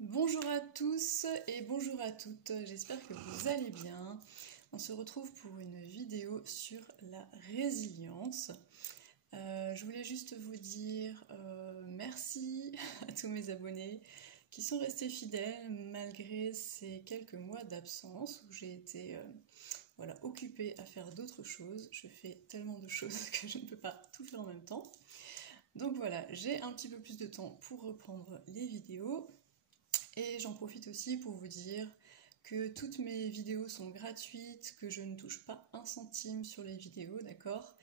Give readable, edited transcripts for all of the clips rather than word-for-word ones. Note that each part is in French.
Bonjour à tous et bonjour à toutes, j'espère que vous allez bien. On se retrouve pour une vidéo sur la résilience. Je voulais juste vous dire merci à tous mes abonnés qui sont restés fidèles malgré ces quelques mois d'absence où j'ai été occupée à faire d'autres choses. Je fais tellement de choses que je ne peux pas tout faire en même temps. Donc voilà, j'ai un petit peu plus de temps pour reprendre les vidéos. Et j'en profite aussi pour vous dire que toutes mes vidéos sont gratuites, que je ne touche pas un centime sur les vidéos, d'accord ?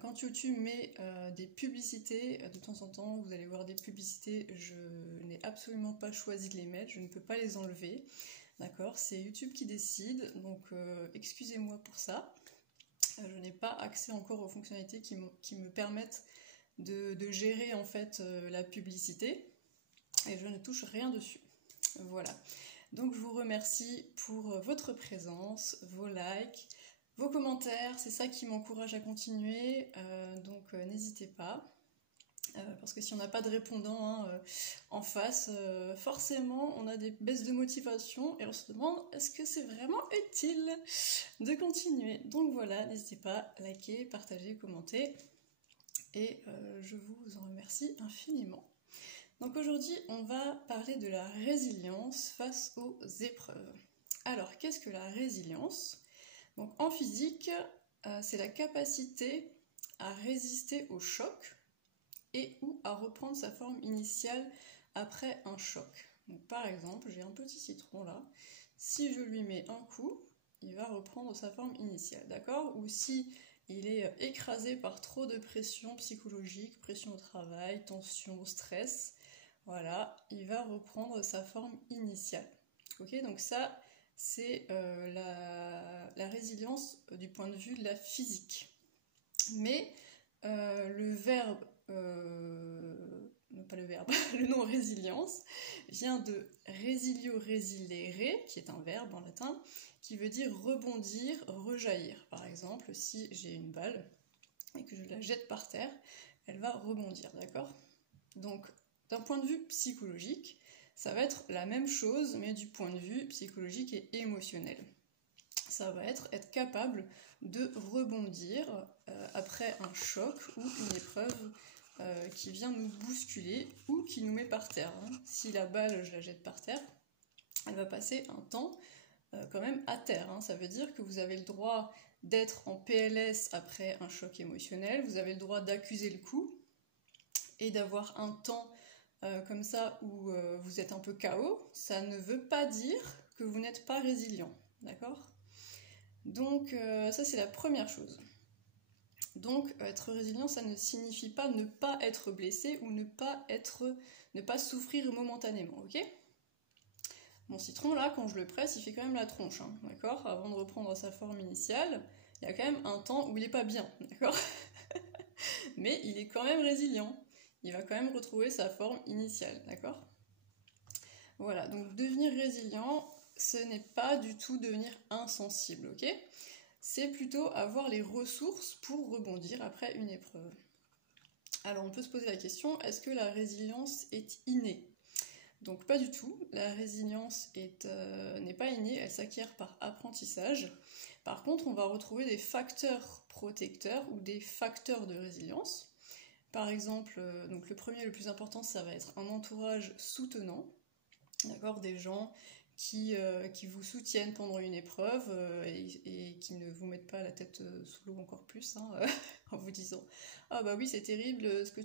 Quand YouTube met des publicités, de temps en temps, vous allez voir des publicités, je n'ai absolument pas choisi de les mettre, je ne peux pas les enlever, d'accord ? C'est YouTube qui décide, donc excusez-moi pour ça. Je n'ai pas accès encore aux fonctionnalités qui me permettent de gérer en fait la publicité, et je ne touche rien dessus. Voilà, donc je vous remercie pour votre présence, vos likes, vos commentaires, c'est ça qui m'encourage à continuer, donc n'hésitez pas, parce que si on n'a pas de répondant en face, forcément on a des baisses de motivation et on se demande est-ce que c'est vraiment utile de continuer. Donc voilà, n'hésitez pas à liker, partager, commenter, et je vous en remercie infiniment. Donc aujourd'hui, on va parler de la résilience face aux épreuves. Alors, qu'est-ce que la résilience? Donc en physique, c'est la capacité à résister au choc et ou à reprendre sa forme initiale après un choc. Donc par exemple, j'ai un petit citron là. Si je lui mets un coup, il va reprendre sa forme initiale, d'accord? Ou si il est écrasé par trop de pression psychologique, pression au travail, tension, stress, voilà, il va reprendre sa forme initiale. Ok, donc ça, c'est la résilience du point de vue de la physique. Mais le verbe, non pas le verbe, le nom résilience vient de resilio resilere, qui est un verbe en latin, qui veut dire rebondir, rejaillir. Par exemple, si j'ai une balle et que je la jette par terre, elle va rebondir, d'accord ? Donc, d'un point de vue psychologique, ça va être la même chose, mais du point de vue psychologique et émotionnel. Ça va être capable de rebondir après un choc ou une épreuve qui vient nous bousculer ou qui nous met par terre. Si la balle, je la jette par terre, elle va passer un temps quand même à terre. Ça veut dire que vous avez le droit d'être en PLS après un choc émotionnel, vous avez le droit d'accuser le coup et d'avoir un temps comme ça où vous êtes un peu KO. Ça ne veut pas dire que vous n'êtes pas résilient, d'accord ? Donc ça c'est la première chose. Donc être résilient, ça ne signifie pas ne pas être blessé ou ne pas souffrir momentanément, ok ? Mon citron là, quand je le presse, il fait quand même la tronche, d'accord ? Avant de reprendre sa forme initiale, il y a quand même un temps où il n'est pas bien, d'accord ? Mais il est quand même résilient. Il va quand même retrouver sa forme initiale, d'accord ? Voilà, donc devenir résilient, ce n'est pas du tout devenir insensible, ok ? C'est plutôt avoir les ressources pour rebondir après une épreuve. Alors on peut se poser la question, est-ce que la résilience est innée ? Donc pas du tout, la résilience n'est pas innée, elle s'acquiert par apprentissage. Par contre, on va retrouver des facteurs protecteurs ou des facteurs de résilience. Par exemple, donc le premier, le plus important, ça va être un entourage soutenant, d'accord, des gens qui vous soutiennent pendant une épreuve et qui ne vous mettent pas la tête sous l'eau encore plus, en vous disant « Ah bah oui, c'est terrible ce que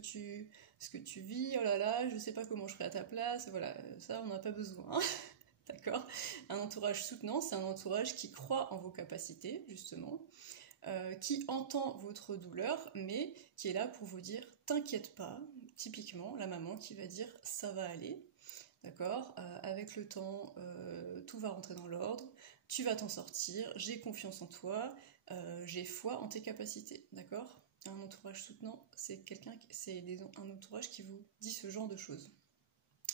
tu vis, oh là là, je sais pas comment je ferai à ta place, voilà, ça on n'a pas besoin. » D'accord ? Un entourage soutenant, c'est un entourage qui croit en vos capacités, justement, qui entend votre douleur, mais qui est là pour vous dire « T'inquiète pas », typiquement la maman qui va dire « Ça va aller ». D'accord, avec le temps, tout va rentrer dans l'ordre, tu vas t'en sortir, j'ai confiance en toi, j'ai foi en tes capacités, d'accord ? Un entourage soutenant, c'est un entourage qui vous dit ce genre de choses.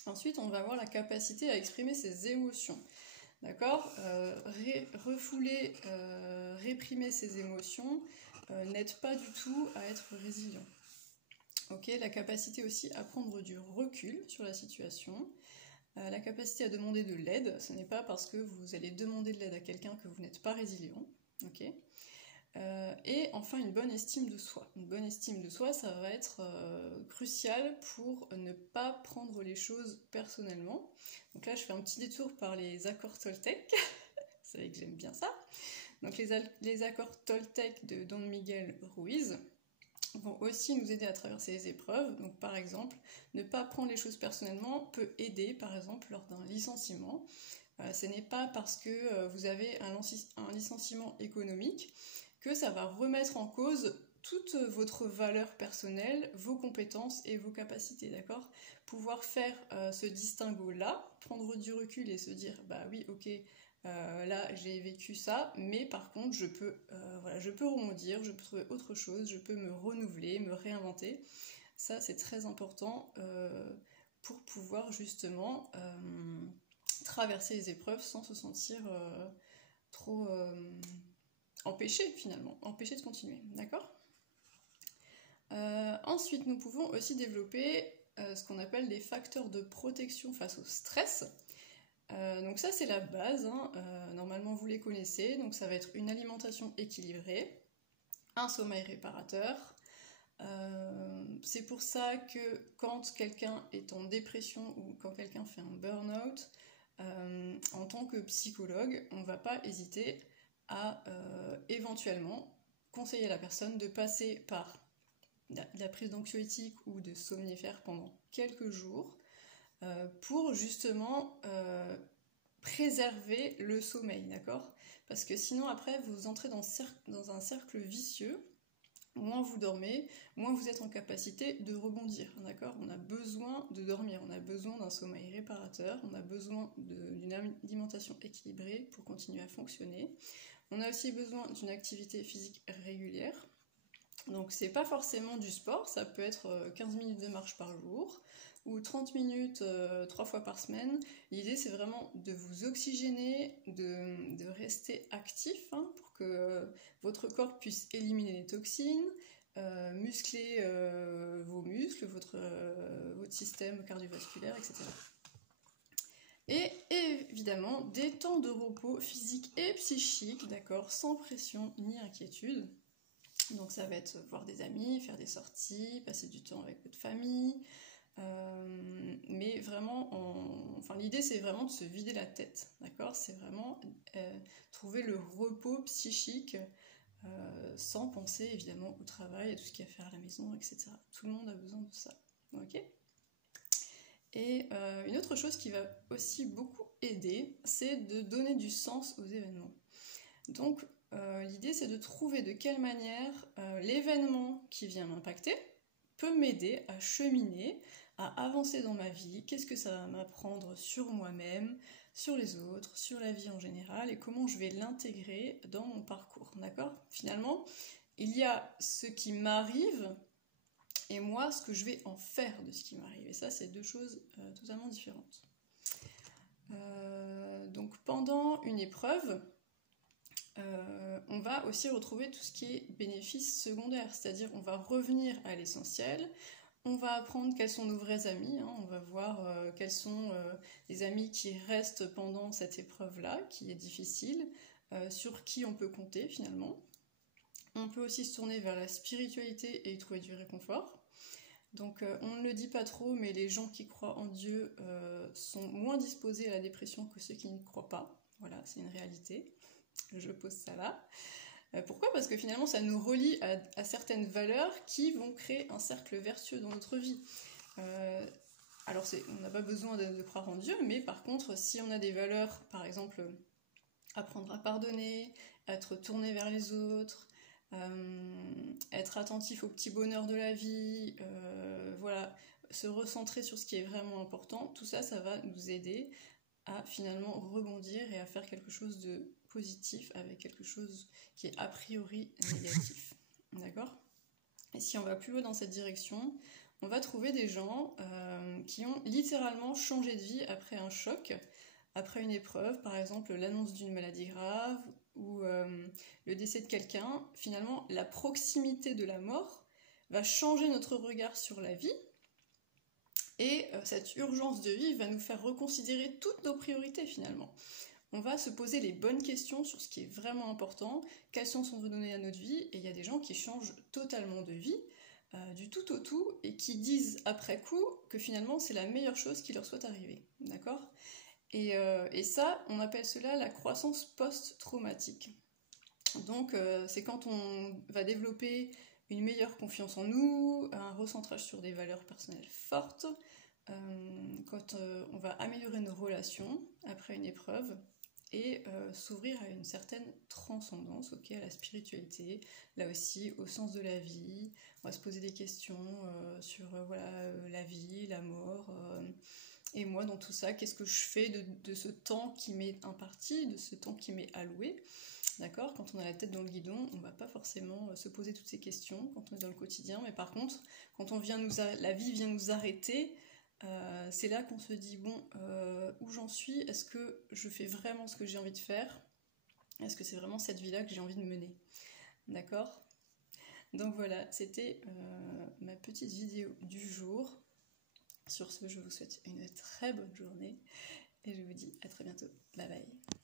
Ensuite, on va avoir la capacité à exprimer ses émotions, d'accord ? Refouler, réprimer ses émotions n'aide pas du tout à être résilient. Ok, la capacité aussi à prendre du recul sur la situation, La capacité à demander de l'aide, ce n'est pas parce que vous allez demander de l'aide à quelqu'un que vous n'êtes pas résilient. Okay. Et enfin, une bonne estime de soi. Une bonne estime de soi, ça va être crucial pour ne pas prendre les choses personnellement. Donc là, je fais un petit détour par les accords Toltec. Vous savez que j'aime bien ça. Donc les accords Toltec de Don Miguel Ruiz vont aussi nous aider à traverser les épreuves. Donc par exemple, ne pas prendre les choses personnellement peut aider, par exemple, lors d'un licenciement. Ce n'est pas parce que vous avez un licenciement économique que ça va remettre en cause toute votre valeur personnelle, vos compétences et vos capacités, d'accord? Pouvoir faire ce distinguo-là, prendre du recul et se dire, bah oui, ok, là j'ai vécu ça, mais par contre je peux rebondir, je peux trouver autre chose, je peux me renouveler, me réinventer. Ça c'est très important pour pouvoir justement traverser les épreuves sans se sentir trop empêché finalement, empêché de continuer, d'accord? Ensuite nous pouvons aussi développer ce qu'on appelle des facteurs de protection face au stress. Donc ça c'est la base, hein. Normalement vous les connaissez, donc ça va être une alimentation équilibrée, un sommeil réparateur. C'est pour ça que quand quelqu'un est en dépression ou quand quelqu'un fait un burn-out, en tant que psychologue, on ne va pas hésiter à éventuellement conseiller à la personne de passer par de la prise d'anxiolytiques ou de somnifères pendant quelques jours pour justement préserver le sommeil, d'accord? Parce que sinon après vous entrez dans un cercle vicieux. Moins vous dormez, moins vous êtes en capacité de rebondir, d'accord? On a besoin de dormir, on a besoin d'un sommeil réparateur, on a besoin d'une alimentation équilibrée pour continuer à fonctionner. On a aussi besoin d'une activité physique régulière. Donc c'est pas forcément du sport, ça peut être 15 minutes de marche par jour ou 30 minutes 3 fois par semaine. L'idée c'est vraiment de vous oxygéner, de rester actif hein, pour que votre corps puisse éliminer les toxines, muscler vos muscles, votre système cardiovasculaire, etc. Et évidemment des temps de repos physique et psychique, d'accord, sans pression ni inquiétude. Donc ça va être voir des amis, faire des sorties, passer du temps avec votre famille, mais vraiment, enfin l'idée c'est vraiment de se vider la tête, d'accord? C'est vraiment trouver le repos psychique sans penser évidemment au travail, à tout ce qu'il y a à faire à la maison, etc. Tout le monde a besoin de ça, ok? Et une autre chose qui va aussi beaucoup aider, c'est de donner du sens aux événements. Donc l'idée c'est de trouver de quelle manière l'événement qui vient m'impacter peut m'aider à cheminer, à avancer dans ma vie, qu'est-ce que ça va m'apprendre sur moi-même, sur les autres, sur la vie en général, et comment je vais l'intégrer dans mon parcours, d'accord? Finalement, il y a ce qui m'arrive, et moi, ce que je vais en faire de ce qui m'arrive, et ça, c'est deux choses totalement différentes. Donc, pendant une épreuve, on va aussi retrouver tout ce qui est bénéfices secondaires, c'est-à-dire on va revenir à l'essentiel, on va apprendre quels sont nos vrais amis, hein, on va voir quels sont les amis qui restent pendant cette épreuve-là, qui est difficile, sur qui on peut compter finalement. On peut aussi se tourner vers la spiritualité et y trouver du réconfort. Donc on ne le dit pas trop, mais les gens qui croient en Dieu sont moins disposés à la dépression que ceux qui ne croient pas. Voilà, c'est une réalité. Je pose ça là. Pourquoi? Parce que finalement ça nous relie à certaines valeurs qui vont créer un cercle vertueux dans notre vie. Alors on n'a pas besoin de croire en Dieu, mais par contre si on a des valeurs, par exemple apprendre à pardonner, être tourné vers les autres, être attentif au petit bonheur de la vie, voilà, se recentrer sur ce qui est vraiment important, tout ça, ça va nous aider à finalement rebondir et à faire quelque chose de positif avec quelque chose qui est a priori négatif. D'accord? Et si on va plus haut dans cette direction, on va trouver des gens qui ont littéralement changé de vie après un choc, après une épreuve, par exemple l'annonce d'une maladie grave ou le décès de quelqu'un. Finalement, la proximité de la mort va changer notre regard sur la vie Et cette urgence de vie va nous faire reconsidérer toutes nos priorités finalement. On va se poser les bonnes questions sur ce qui est vraiment important, quel sens on veut donner à notre vie, et il y a des gens qui changent totalement de vie, du tout au tout, et qui disent après coup que finalement c'est la meilleure chose qui leur soit arrivée, d'accord ? Et ça, on appelle cela la croissance post-traumatique. Donc c'est quand on va développer une meilleure confiance en nous, un recentrage sur des valeurs personnelles fortes, quand on va améliorer nos relations après une épreuve, et s'ouvrir à une certaine transcendance, à la spiritualité, là aussi au sens de la vie. On va se poser des questions sur la vie, la mort, et moi dans tout ça, qu'est-ce que je fais de ce temps qui m'est imparti, de ce temps qui m'est alloué, d'accord ? Quand on a la tête dans le guidon, on ne va pas forcément se poser toutes ces questions quand on est dans le quotidien, mais par contre, quand la vie vient nous arrêter, c'est là qu'on se dit, bon, où j'en suis ? Est-ce que je fais vraiment ce que j'ai envie de faire ? Est-ce que c'est vraiment cette vie-là que j'ai envie de mener ? D'accord ? Donc voilà, c'était ma petite vidéo du jour. Sur ce, je vous souhaite une très bonne journée et je vous dis à très bientôt. Bye bye.